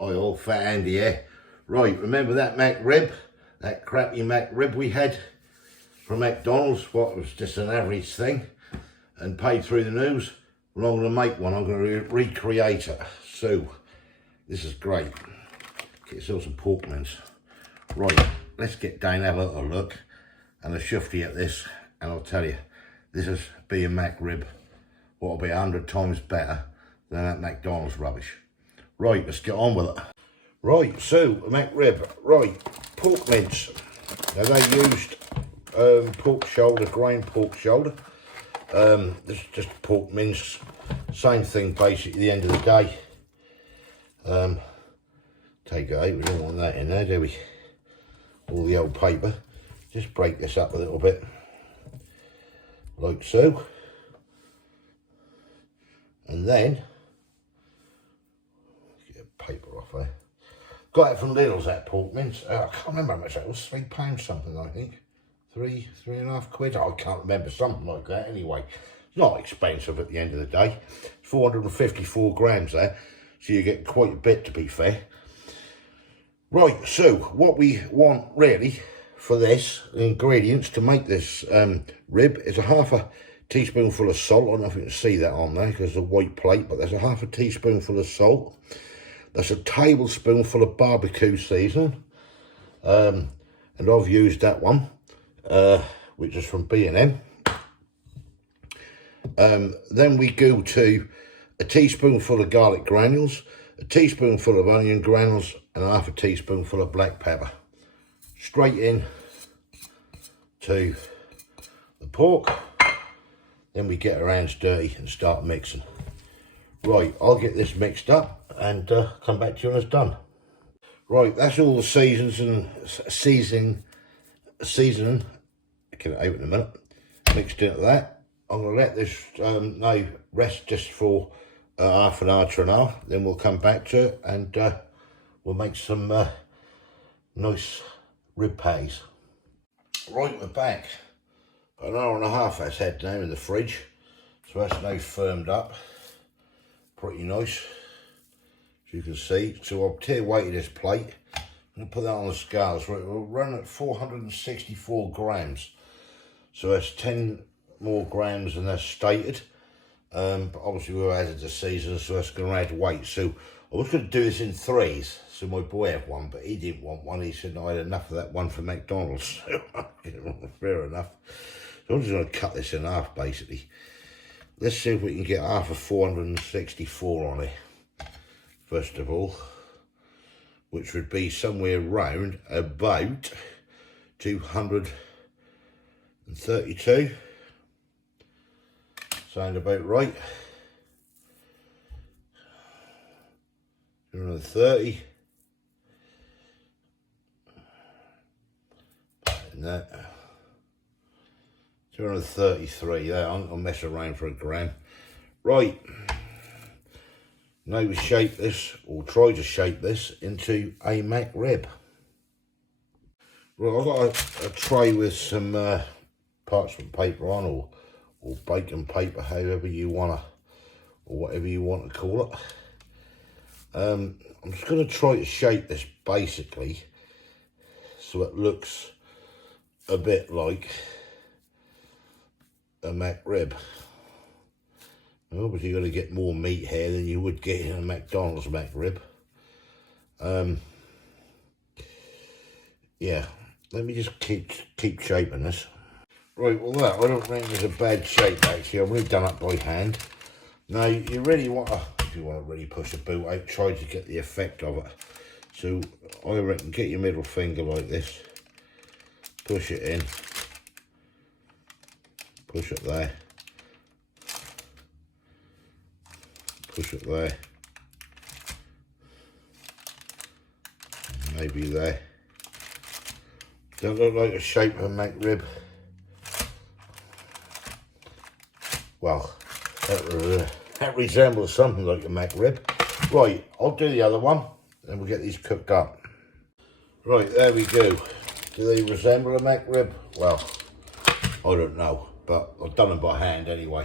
oil, fat Andy here. Right, remember that McRib? That crappy McRib we had from McDonald's? What was just an average thing and paid through the nose? Well, I'm going to make one. I'm going to recreate it. So, this is great. Get yourself some pork mince. Right, let's get down, have a little look and a shufty at this. And I'll tell you, this is being McRib. What'll be 100 times better than that McDonald's rubbish. Right, let's get on with it. Right, so McRib. Right, pork mince. Now they used pork shoulder, grain pork shoulder. This is just pork mince. Same thing basically at the end of the day. Take it out, we don't want that in there, do we? All the old paper. Just break this up a little bit. Like so. And then, get paper off there. Got it from Lidl's, that pork mince. I can't remember how much that was, £3 something, I think. Three and a half quid. I can't remember, something like that anyway. It's not expensive at the end of the day. 454 grams there, so you get quite a bit to be fair. Right, so what we want really for this, the ingredients to make this rib is a half a teaspoonful of salt. I don't know if you can see that on there because it's a white plate, but there's a half a teaspoonful of salt. That's a tablespoonful of barbecue seasoning, and I've used that one, which is from B&M. Then we go to a teaspoonful of garlic granules, a teaspoonful of onion granules, and half a teaspoonful of black pepper. Straight in to the pork. Then we get our hands dirty and start mixing. Right, I'll get this mixed up and come back to you when it's done. Right, that's all the seasoning. Get it out in a minute. Mixed into that. I'm going to let this now rest just for half an hour to an hour. Then we'll come back to it and we'll make some nice rib patties. Right, we're back. About an hour and a half that's had now in the fridge. So that's now firmed up. Pretty nice, as you can see. So I'll tear weight of this plate. I'm going to put that on the scales. Right, we'll run at 464 grams. So that's 10 more grams than that's stated. But obviously we've added the seasoning, so that's going to add weight. So I was going to do this in threes. So my boy had one, but he didn't want one. He said, no, I had enough of that one from McDonald's. So fair enough. So I'm just going to cut this in half, basically. Let's see if we can get half of 464 on it, first of all, which would be somewhere around about 232. Sound about right. 230. And that. 233 there. I'll mess around for a gram. Right. Now we shape this, or try to shape this, into a McRib. Right, I've got a tray with some parchment paper on, or bacon paper, however you want to, or whatever you want to call it. I'm just going to try to shape this basically so it looks a bit like a McRib. Obviously you're going to get more meat here than you would get in a McDonald's McRib. Yeah, let me just keep shaping this. Right, well that, I don't think it's a bad shape actually. I've really done it by hand. Now you really want to, if you want to really push a boot out, try to get the effect of it. So I reckon get your middle finger like this, push it in, push it there, push it there, maybe there. Don't look like the shape of a McRib. Well, that resembles something like a McRib. Right, I'll do the other one, and we'll get these cooked up. Right, there we go. Do they resemble a McRib? Well, I don't know, but I've done them by hand anyway.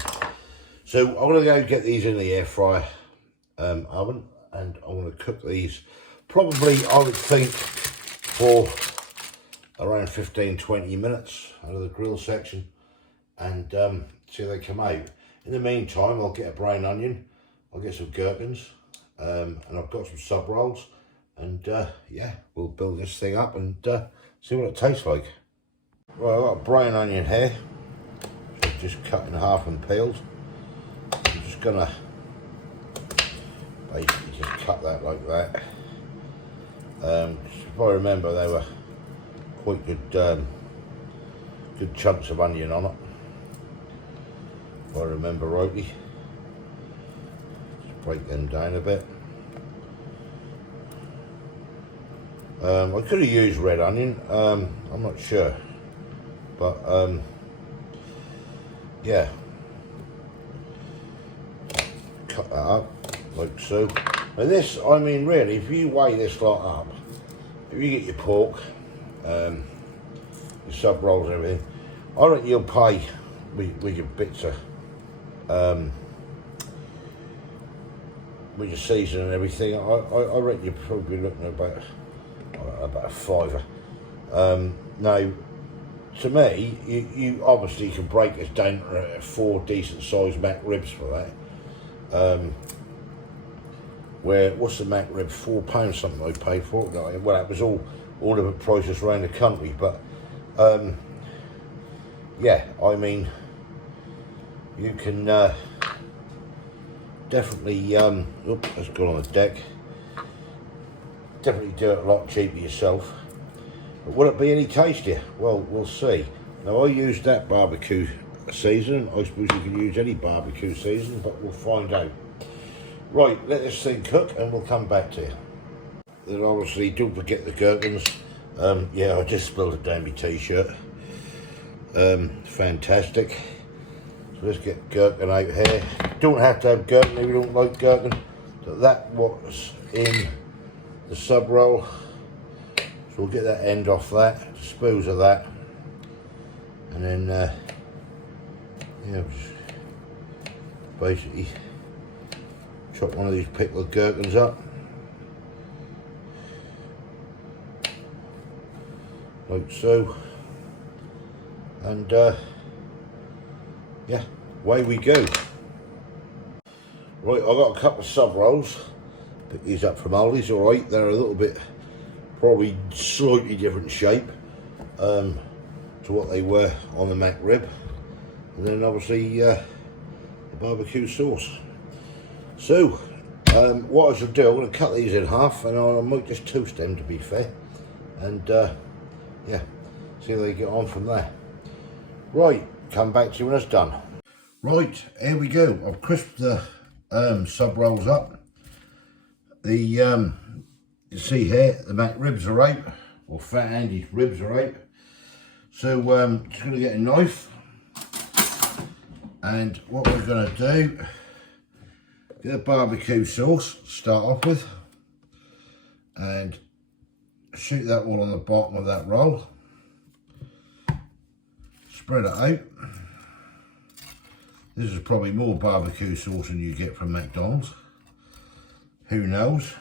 So I'm going to go get these in the air fryer oven, and I'm going to cook these probably, I would think, for around 15-20 minutes out of the grill section, and see how they come out. In the meantime, I'll get a brown onion, I'll get some gherkins, and I've got some sub rolls, and yeah, we'll build this thing up and see what it tastes like. Well, I've got a brown onion here, just cut in half and peeled. I'm just gonna basically just cut that like that. If I remember, they were quite good, good chunks of onion on it, if I remember rightly. Just break them down a bit. I could have used red onion, I'm not sure, but yeah, cut that up like so. And this, I mean, really, if you weigh this lot up, if you get your pork, your sub rolls and everything, I reckon you'll pay with your bits of with your seasoning and everything. I reckon you're probably looking at about a fiver. Now, to me, you obviously can break this down to 4 decent sized McRibs for that. Where, what's the McRib, £4 something I paid for it. Well, it was all different prices around the country, but yeah, I mean, you can definitely, oops, that's gone on the deck, definitely do it a lot cheaper yourself. But will it be any tastier? Well, we'll see. Now, I used that barbecue seasoning. I suppose you can use any barbecue seasoning, but we'll find out. Right, let this thing cook and we'll come back to you. Then obviously, don't forget the gherkins. Yeah, I just spilled it down my t-shirt. Fantastic. So let's get gherkin out here. Don't have to have gherkin if you don't like gherkin. So that was in the sub roll. So we'll get that end off that, dispose of that, and then yeah, basically chop one of these pickled gherkins up like so, and yeah, away we go. Right, I've got a couple of sub rolls. Pick these up from Aldi's. All right, they're a little bit, probably slightly different shape to what they were on the McRib, and then obviously the barbecue sauce. So what I shall do, I'm going to cut these in half, and I might just toast them, to be fair, and yeah, see how they get on from there. Right, come back to you when it's done. Right, here we go. I've crisped the sub rolls up. The you see here, the McRibs are out, or Fat Andy's ribs are out. So just going to get a knife, and what we're going to do, get a barbecue sauce to start off with, and shoot that one on the bottom of that roll. Spread it out. This is probably more barbecue sauce than you get from McDonald's. Who knows?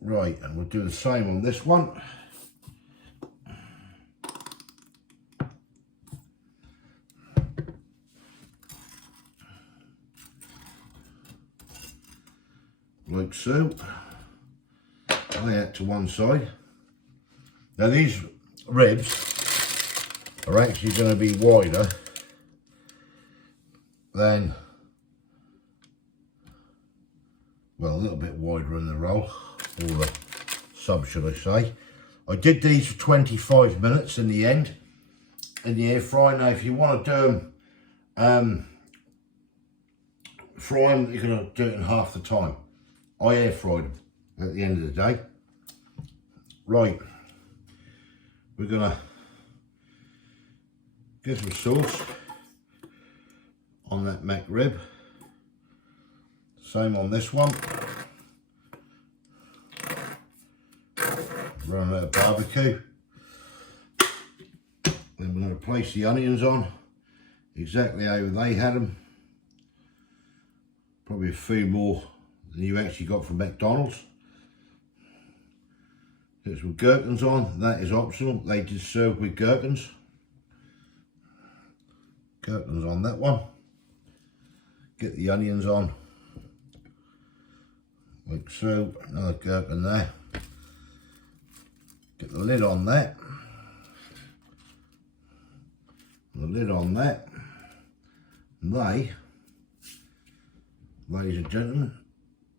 Right, and we'll do the same on this one. Like so. Lay that to one side. Now these ribs are actually going to be wider than, well, a little bit wider in the roll, or the sub, should I say. I did these for 25 minutes in the end, in the air fryer. Now, if you want to do them, fry them, you're going to do it in half the time. I air fried them at the end of the day. Right, we're going to get some sauce on that McRib. Same on this one. Run out of barbecue. Then we're going to place the onions on exactly how they had them. Probably a few more than you actually got from McDonald's. Get some gherkins on, that is optional. They just serve with gherkins. Gherkins on that one. Get the onions on. Like so, another gherkin there. Get the lid on that. The lid on that. And they, ladies and gentlemen,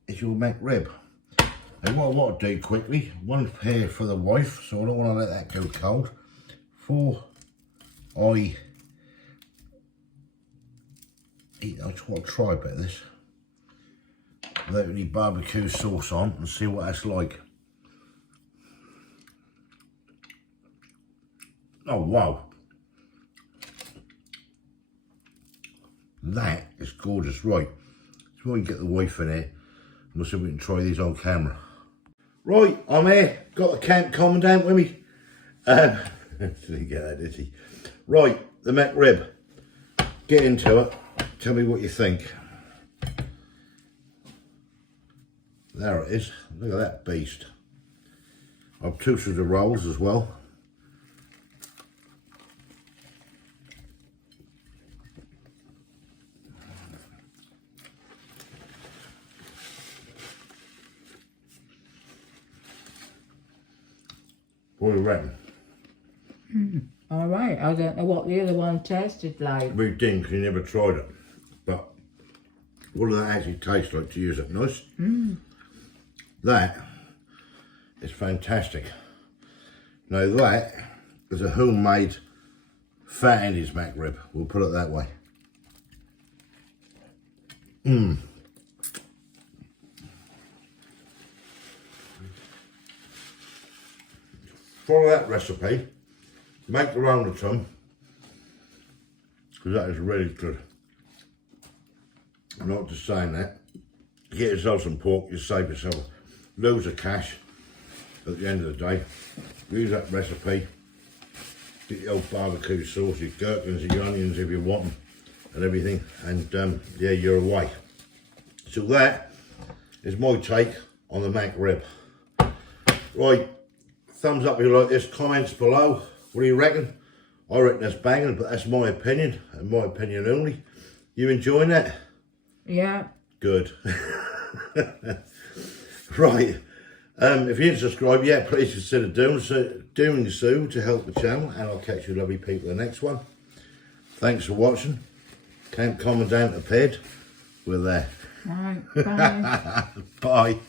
is your McRib. And what I want to do quickly, one pair for the wife, so I don't want to let that go cold. Before I eat, I just want to try a bit of this without any barbecue sauce on and see what that's like. Oh wow, that is gorgeous. Right, so we can get the wife in here and we'll see if we can try these on camera. Right, I'm here, got the camp commandant with me. Didn't get that, did he? Right, the McRib. Get into it, tell me what you think. There it is, look at that beast. I've toasted the rolls as well. What do you reckon? All right, I don't know what the other one tasted like. We didn't, because you never tried it. But what does that actually taste like to use it? Nice? That is fantastic. Now that is a homemade fat Andy's McRib. We'll put it that way. Follow that recipe, make your own of them, because that is really good. I'm not just saying that. Get yourself some pork, you save yourself loads of cash at the end of the day. Use that recipe, get your old barbecue sauce, your gherkins, your onions if you want them, and everything, and yeah, you're away. So that is my take on the McRib. Right. Thumbs up if you like this, comments below. What do you reckon? I reckon that's banging, but that's my opinion, and my opinion only. You enjoying that? Yeah. Good. Right. If you didn't subscribe yet, please consider doing so to help the channel, and I'll catch you lovely people in the next one. Thanks for watching. Camp Commandant appeared. We're there. Right, bye. Bye.